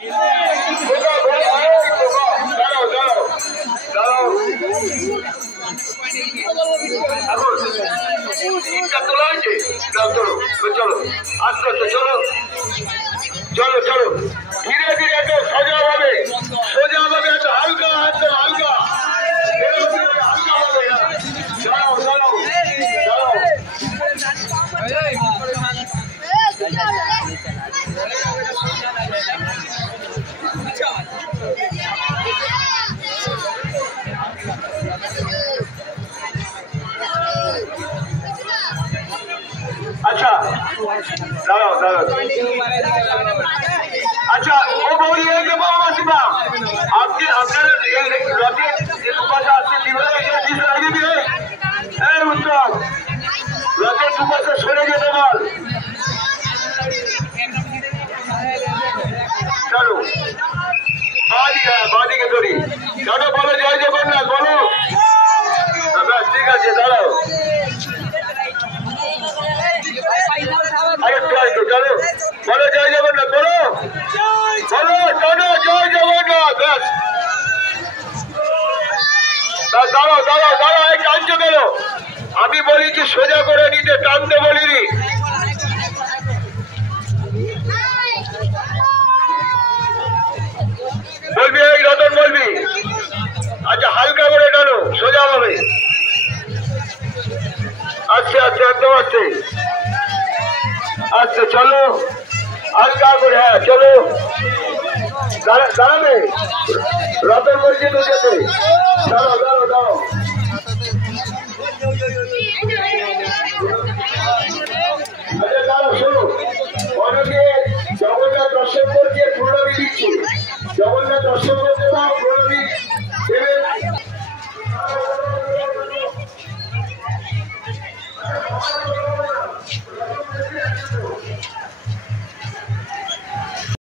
চলো আস্তে আস্তে চলো চলো চলো ধীরে ধীরে এত সোজা ভাবে এত হালকা একদম হালকা হালকা ভাবে চলো চলো চলো अच्छा दाঁড়াও दाঁড়াও अच्छा ও বলি এই যে বাবা শিবা আপনি আপনারা এই রথে যে দুপাশে আছে বিভাগে গিয়ে লাগিয়ে দিলে এই উত্তম রথে দুপাশে সরে যেতে বল চলো বাদিকে ধরি চলো বলো জয় জগন্নাথ বলো ব্যাস ঠিক আছে দাঁড়াও চলো বলো জয় জগন্নাথ বলো বলো চলো জয় জগন্নাথ ব্যাস দাঁড়াও দাঁড়াও দাঁড়াও এই টানতে গেল আমি বলেছি সোজা করে নিতে টানতে বলিনি বলবি এই রতন বলবি আচ্ছা হালকা করে টানো সোজা হবে আচ্ছা আচ্ছা একদম আছে আচ্ছা চলো হালকা করে হ্যাঁ চলো দাঁড়াবে রতন বলছি তো যেতে দাঁড়াও দাঁড়াও দাঁড়াও আচ্ছা দাঁড়াও শোনো অনেকে জগন্নাথ দর্শন করছে পূর্ণবী দিচ্ছে